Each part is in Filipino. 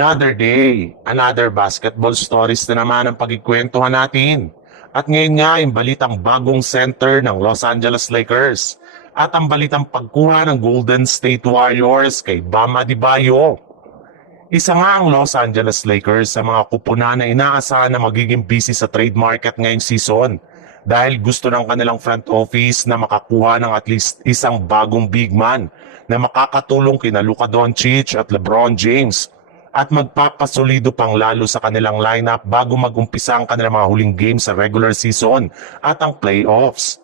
Another day, another basketball stories na naman ang pagkikwentuhan natin. At ngayon nga yung balitang bagong center ng Los Angeles Lakers at ang balitang pagkuha ng Golden State Warriors kay Bam Adebayo. Isa nga ang Los Angeles Lakers sa mga kupunan na inaasahan na magiging busy sa trade market ngayong season dahil gusto ng kanilang front office na makakuha ng at least isang bagong big man na makakatulong kina Luka Doncic at LeBron James at magpapasolido pang lalo sa kanilang lineup bago mag-umpisa ang kanilang mga huling games sa regular season at ang playoffs.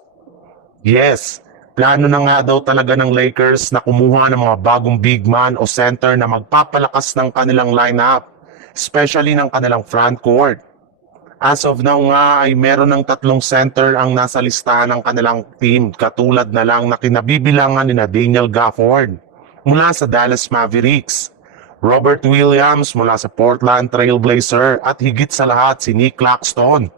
Yes, plano na nga daw talaga ng Lakers na kumuha ng mga bagong big man o center na magpapalakas ng kanilang lineup, especially ng kanilang front court. As of now nga ay meron ng 3 center ang nasa listahan ng kanilang team katulad na lang na kinabibilangan ni Daniel Gafford mula sa Dallas Mavericks, Robert Williams mula sa Portland Trail Blazer at higit sa lahat si Nick Claxton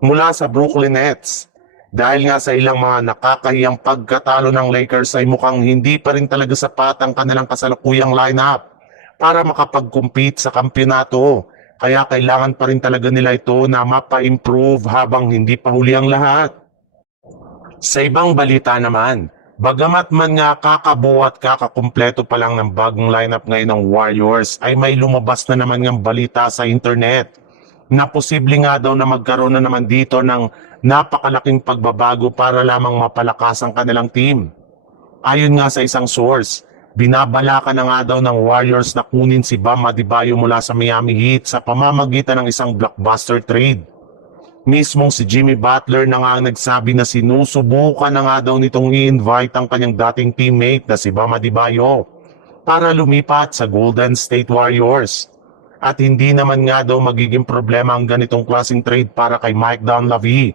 mula sa Brooklyn Nets. Dahil nga sa ilang mga nakakahiyang pagkatalo ng Lakers ay mukhang hindi pa rin talaga sapat ang kanilang kasalukuyang lineup para makapag-compete sa kampyonato. Kaya kailangan pa rin talaga nila ito na mapa-improve habang hindi pa huli ang lahat. Sa ibang balita naman, bagamat man nga kakabuo at kakakumpleto pa lang ng bagong lineup ngayon ng Warriors ay may lumabas na naman ng balita sa internet na posible nga daw na magkaroon na naman dito ng napakalaking pagbabago para lamang mapalakas ang kanilang team. Ayon nga sa isang source, binabalaka na nga daw ng Warriors na kunin si Bam Adebayo mula sa Miami Heat sa pamamagitan ng isang blockbuster trade. Mismong si Jimmy Butler na nga ang nagsabi na sinusubukan na nga daw nitong i-invite ang kanyang dating teammate na si Bam Adebayo para lumipat sa Golden State Warriors. At hindi naman nga daw magiging problema ang ganitong klaseng trade para kay Mike Dunleavy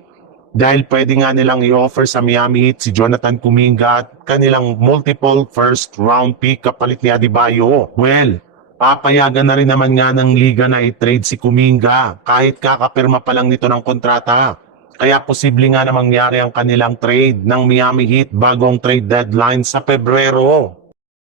dahil pwede nga nilang i-offer sa Miami Heat si Jonathan Kuminga at kanilang multiple first round pick kapalit ni Adebayo. Well, papayagan na rin naman nga ng liga na i-trade si Kuminga kahit kakapirma pa lang nito ng kontrata. Kaya posible nga na mangyari ang kanilang trade ng Miami Heat bago ang trade deadline sa Pebrero.